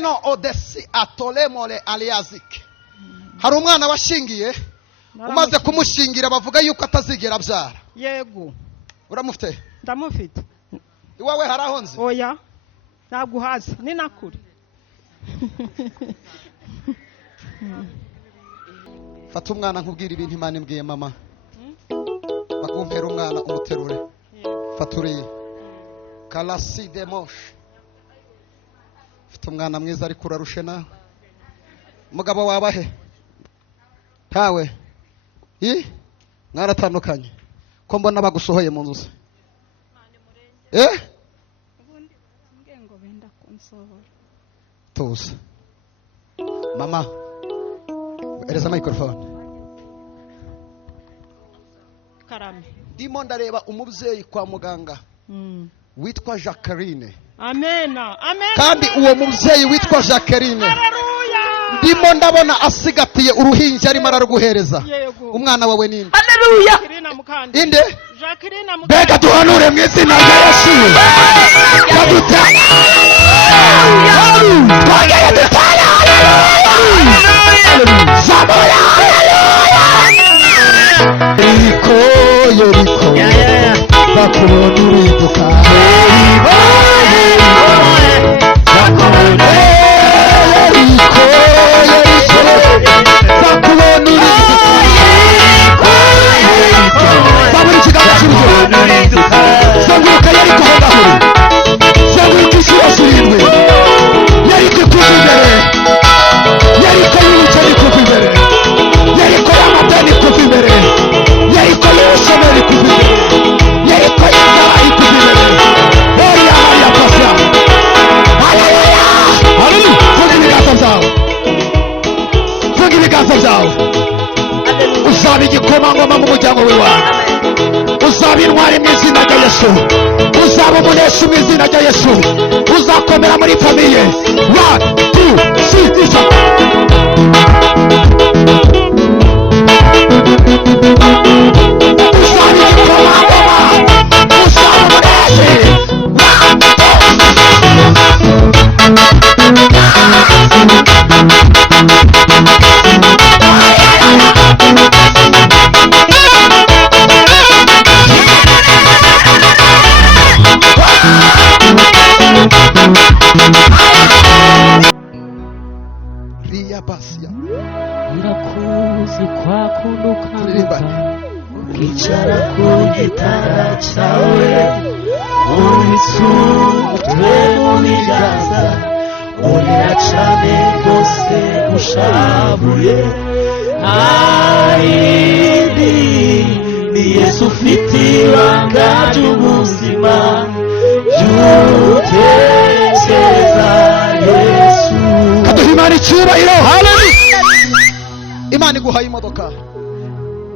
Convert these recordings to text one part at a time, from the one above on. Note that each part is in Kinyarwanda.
no odesi atolemole aliazik. Hari umwana washingiye umaze kumushingira bavuga yuko atazigera abyara. Yego. Uramufite? Ndamufite. Iwawe harahonze? Oya. Naguhaza ni nakuri. Fata umwana nkubwira ibintu Imana imbwiye mama. Bakumpera umwana umuterure. Faturiye. Kalasi de mosh. Fata umwana mwiza ari kurarushe nawe. Umugabo wabahe? Tawe. Mwaratandukanye. Ko mbona bagusohoye mu nzu se. Ubundi ngengo benda kunsohora. Tuza. Mama. Ereza microphone. Karame. Ndimo ndareba umubyeyi kwa muganga. Witwa Jacqueline. Amena. Amen. Kandi uwo mubyeyi witwa Jacqueline. Haleluya. Ndimo ndabona asigatiye uruhinja arimo araruguhereza. Umwana wawe ninde? Haleluya. Inde? Jacqueline Mukandi. Bega duhanure mu izina rya Yesu. Kaduta. Twagere dutana. Zabura. Yeriko, Yeriko. Bakubona uriduka. Yeriko, bakubona. Yeriko, Yeriko. Bakubona uriduka. Zabura ikiganza cy'urugero. Zanguruka Yeriko ho gahoro. Zanguruka inshuro zirindwi. Yeriko ikuva imbere. Yeriko y'ubukene ikuva imbere. Yeriko y'amadeni ikuva imbere. Yeriko y'ubushomeri ikuva imbere. Yeriko y'inzara ikuva imbere. Horiya hariya pasya. Haleluya. Haleluya. Vuga ibiganza byawe. Vuga ibiganza byawe. Uzaba igikomangoma mu muryango w'iwawe. Uzaba intwari mu izina rya Yesu. Uzaba umuneshi mu izina rya Yesu. Uzakomera muri famiye. 1, 2, 3, isa. Uzaba igikomangoma. Uzaba umuneshi. Irakuzi kwa kunuka ukicara ku gitanda cyawe ubitsutwe mu biganza urira cane rwose ushavuye ayindi ni Yesu ufite ibanga ry'ubuzima ry'utekereza Yesu. Kaduha Imana icyubahiro. Haleluya. Imana iguhaye imodoka.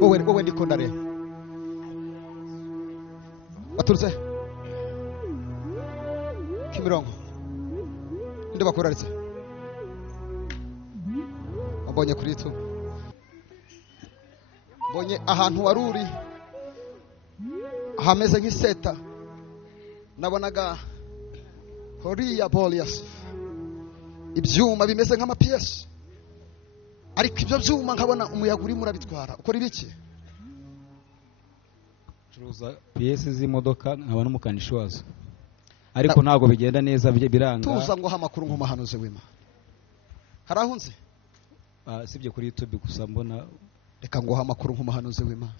Wowe ndiko ndareba. Baturutse Kimirongo. Inde bakuraritse. Wabonye kuri YouTube. Bonye ahantu waruri hameze nk'iseta. Nabonaga horiya bolias. Ibyuma bimeze nk'amapiyesi. Ariko ibyo byuma nkabona umuyaga urimo urabitwara. Ukora ibiki? Curuza piyesi z'imodoka nkaba n'umukanishi wazo. Ariko ntago bigenda neza biranga. Tuza ngo hamakuru nk'umuhanuzi w'Imana. Harahunze? Sibye kuri YouTube gusa mbona reka ngo hamakuru nk'umuhanuzi w'Imana.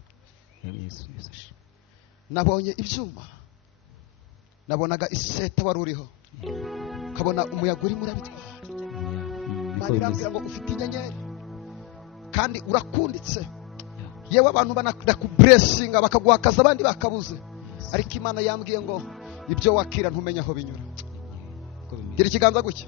Yesu. Nabonye ibyuma. Nabonaga iseta waruriho. Kabona umuyaga urimo urabitwara. Imana irambwira ngo ufite inyenyeri. Kandi urakunditse. Yewe abantu banakublessinga bakaguhakaza abandi bakabuze. Ariko Imana yambwiye ngo ibyo wakira ntumenya aho binyura. Gira ikiganza gutya.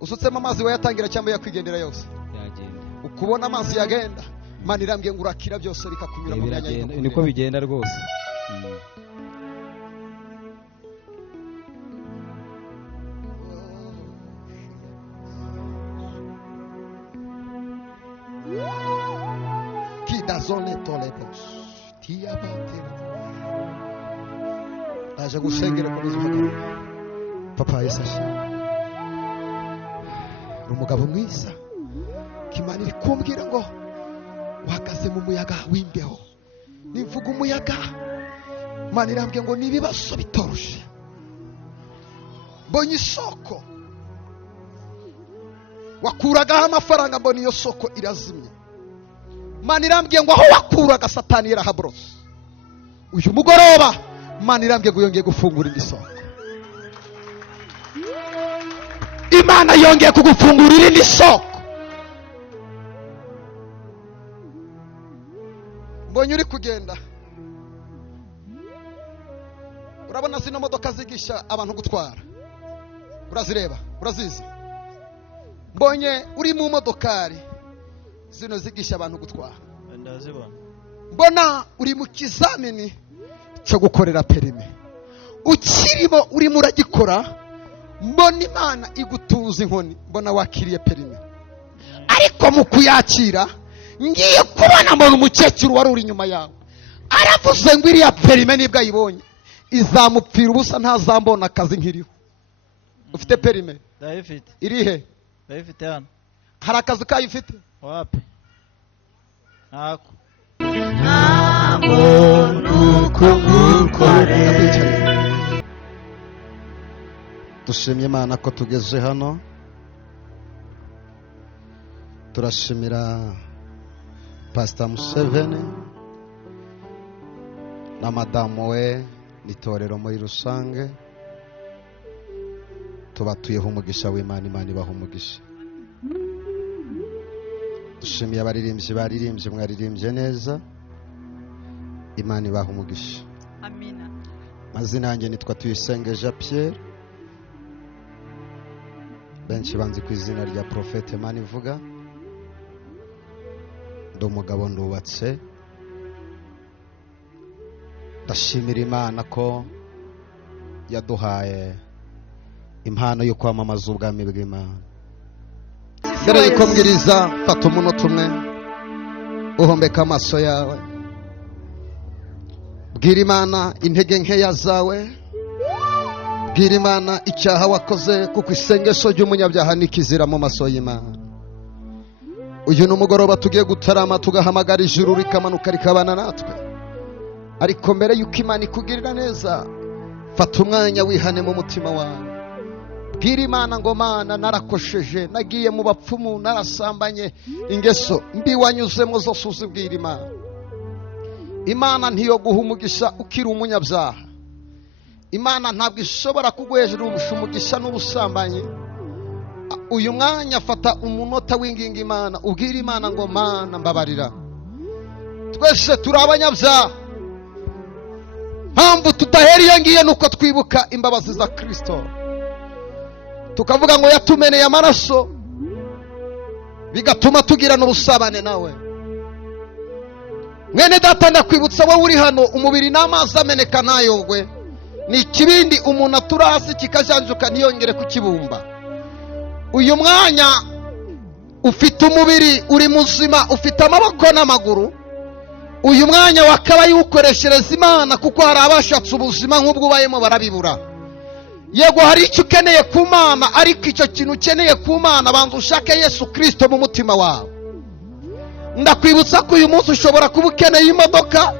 Usutsemo amazi wayatangira cyangwa yakwigendera yose. Yagenda. Ukubona amazi yagenda. Imana irambwiye ngo urakira byose bikakunyura mu myanya y'intoki. Niko bigenda rwose. Kidazone tolebos. Tiabatera. Aje gusengera komeza uhagarara. Papa Yesu ashimwe. uri umugabo mwiza. Imana iri kumbwira ngo uhagaze mu muyaga w'imbeho. Nivuga umuyaga, Imana irambwiye ngo n'ibibazo bitoroshe. Mbonye isoko wakuragaho amafaranga, mbona iyo soko irazimye. Imana irambwiye ngo aho wakuraga Satani yarahaborose. Uyu mugoroba Imana irambwiye ngo yongeye gufungura indi soko. Imana yongeye kugufungurira indi soko. Mbonye uri kugenda, urabona zino modoka zigisha abantu gutwara, urazireba, urazizi? Mbonye uri mu modokari zino zigisha abantu gutwara. Mbona uri mu kizamini cyo gukorera perime, ukirimo urimo uragikora. Mbona Imana igutuza inkoni, mbona wakiriye perime. Ariko mu kuyakira ngiye kubona mbona umukecuru wari uri inyuma yawe aravuze ngo iriya perime nibwo ayibonye izamupfira ubusa, ntazambona akazi nkiriho. Ufite perime? Ndayifite. Irihe? Ndayifite hano. Hari akazi kayo ufite? Wapi? Ntako. Dushimye Imana ko tugeze hano. Turashimira Pastor Museveni na madamu we n'itorero muri rusange. Tubatuyeho umugisha w'Imana, Imana ibaha umugisha. Dushimiye abaririmbyi baririmbye, mwaririmbye neza, Imana ibaha umugisha. Amina. Mazina yanjye nitwa Tuyisenge Jean Pierre, benshi banzi ku izina rya Prophete Manivuga. Ndi umugabo ndubatse. Ndashimira Imana ko yaduhaye impano yo kwamamaza ubwami bw'Imana. Mbere yuko mbwiriza, fata umunota umwe uhombeka amaso yawe, bwira Imana intege nkeya zawe, bwira Imana icyaha wakoze, kuko isengesho ry'umunyabyaha nikizira mu maso y'Imana. Uyu ni umugoroba tugiye gutarama, tugahamagara ijuru rikamanuka rikabana natwe. Ariko mbere yuko Imana ikugirira neza, fata umwanya wihane mu mutima wawe. Bwira Imana ngo Mana, narakosheje, nagiye mu bapfumu, narasambanye, ingeso mbi wanyuzemo zose uzibwira Imana. Imana ntiyo guha umugisha ukiri umunyabyaha. Imana ntabwo ishobora kuguhejera umugisha n'ubusambanyi. Uyu mwanya fata umunota w'inginga Imana, ubwira Imana ngo Mana mbabarira. Twese turi abanyabyaha. Mpamvu tutahera iyo ngiye nuko twibuka imbabazi za Kristo, tukavuga ngo yatumeneye amaraso, bigatuma tugirana ubusabane nawe. Mwene data, ndakwibutsa wowe uri hano, umubiri n'amazi ameneka ntayogwe. Ni ikibindi umuntu atura hasi kikajanjuka ntiyongere kukibumba. Uyu mwanya ufite umubiri, uri muzima, ufite amaboko n'amaguru. Uyu mwanya wakaba yukoreshereza Imana, kuko hari abashatse ubuzima nk'ubwo ubayemo barabibura. Yego hari icyo ukeneye ku Mana, ariko icyo kintu ukeneye ku Mana banza ushake Yesu Kristo mu mutima wawe. Ndakwibutsa ko uyu munsi ushobora kuba ukeneye imodoka,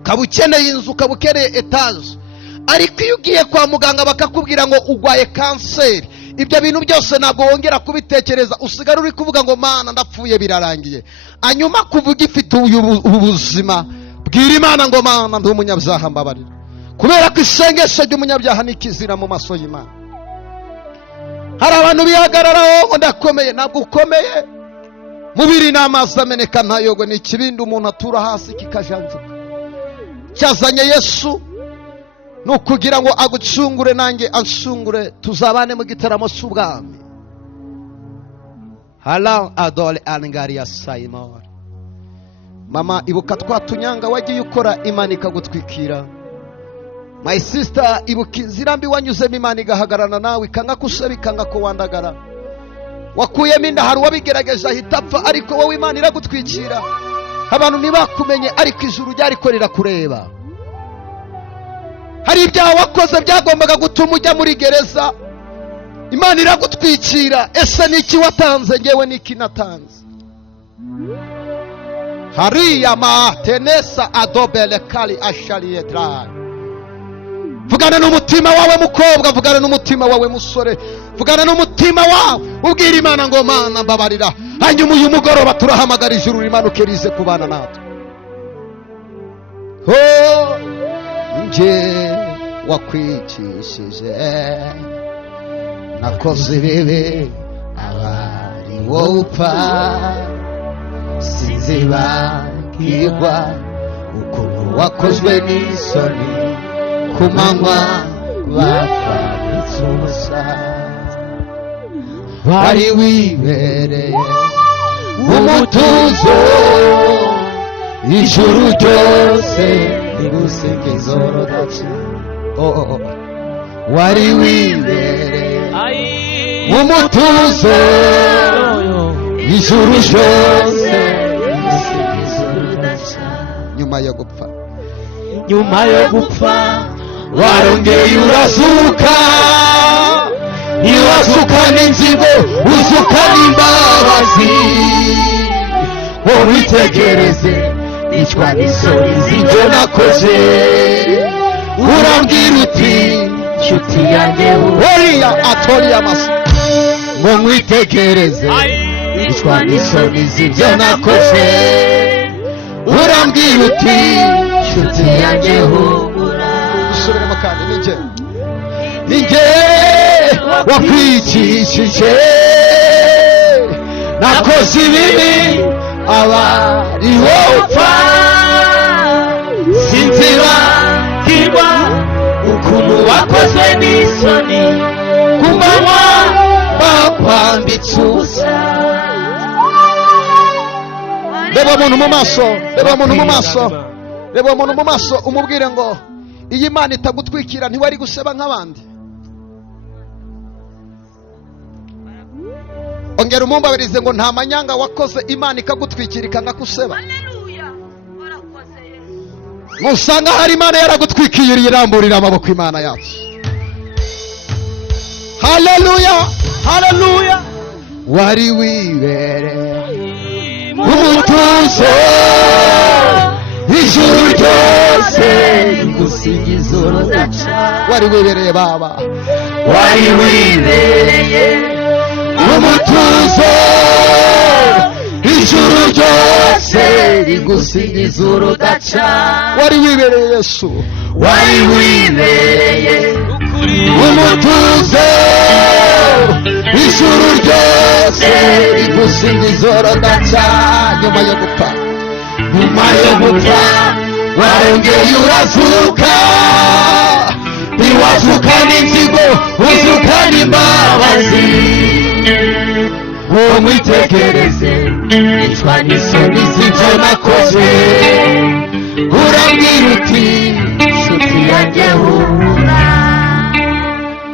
ukaba ukeneye inzu, ukaba ukeneye etaje, ariko iyo ugiye kwa muganga bakakubwira ngo ugwaye kanseri, ibyo bintu byose ntabwo wongera kubitekereza, usigara uri kuvuga ngo Mana ndapfuye birarangiye. Anyuma kuvuga ifite ubuzima, bwira Imana ngo Mana ndi umunyabyaha mbabarira, kubera ko isengesho ry'umunyabyaha nikizira mu maso y'Imana. Hari abantu bihagararaho ngo ndakomeye, ntabwo ukomeye. Mubiri n'amazi ameneka ntayogwe, ni ikibindi umuntu atura hasi kikajanjuka. Cyazanye Yesu nukugira ngo agucungure nanjye ansungure, tuzabane mu gitaramo cy'ubwami. Hala adole angaria Simon. Mama, ibuka twatunyanga wagiye ukora, Imana ikagutwikira. My sister, ibuka inzira mbi wanyuzemo, Imana igahagarana nawe, ikanga kusaba, ikanga ko wandagara. Wakuyemo inda, hari uwabigerageje ahita apfa, ariko wowe Imana iragutwikira. Abantu ntibakumenye, ariko ijuru ryariko rirakureba. Hari ibyaha wakoze byagombaga gutuma ujya muri gereza, imana iragutwikira. Ese niki watanze? ngewe niki natanze? hariya matenesa adobele kali ashariye dry. Vugana n'umutima wawe mukobwa, vugana n'umutima wawe musore, vugana n'umutima wawe ubwira imana ngo mana mbabarira. Hanyuma uyu mugoroba turahamagara ijuru rimanuke rize kubana natwe. Nje wakwicishije nakoze ibibi abari wowe upfa, sinzibagirwa ukuntu wakozwe n'isoni ku manywa bakwambitse ubusa. wari wibereye umutuzo, ijuru ryose rigusingiza urudaca. wari wibereye umutuzo, ijuru ryose rigusingiza urudaca. nyuma yo gupfa, nyuma yo gupfa warongeye urazuka. ntiwazuka n'inzigo, uzuka n'imbabazi. wowe witegereze icwa n'isoni z'ibyo nakoze. urambwira uti nshuti yanjye uriya atoriya masa, ngo mwitegereze icwa n'isoni z'ibyo nakoze. urambwira uti nshuti yanjye humura. usubiremo kandi ninjye wakwicishije nakoze ibibi abari wowe upfa, sinzibagirwa ukuntu wakozwe n'isoni ku manywa bakwambitse ubusa. reba umuntu mu maso, reba umuntu mu maso, reba umuntu mu maso, umubwire ngo iyi Imana itagutwikira ntiwari guseba nk'abandi. ongera umumbabirize ngo nta manyanga wakoze Imana ikagutwikira ikanga kuseba. musanga hari Imana yaragutwikiriye iramburira amaboko Imana yacu. haleluya, haleluya. wari wibereye umutuzo, ijuru ryose rigusingiza urudaca. wari wibereye baba, wari wibereye umutuzo, ijuru ryose rigusingiza urudaca. wari wibereye Yesu, wari wibereye umutuzo, ijuru ryose rigusingiza urudaca. nyuma yo gupfa, nyuma yo gupfa warongeye urazuka. ntiwazuka n'inzigo, uzuka n'imbabazi. wowe mwitegereze icwa n'isoni z'ibyo nakoze. urambwira uti